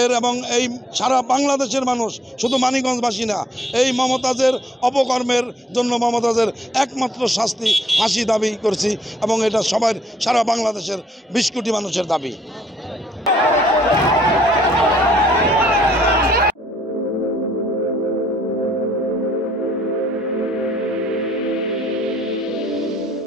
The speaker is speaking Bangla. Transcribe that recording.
মমতাজ এবং এই সারা বাংলাদেশের মানুষ, শুধু মানিকগঞ্জবাসী না, এই মমতাজের অপকর্মের জন্য মমতাজের একমাত্র শাস্তি ফাঁসি দাবি করছি এবং এটা সবার সারা বাংলাদেশের 20 কোটি মানুষের দাবি।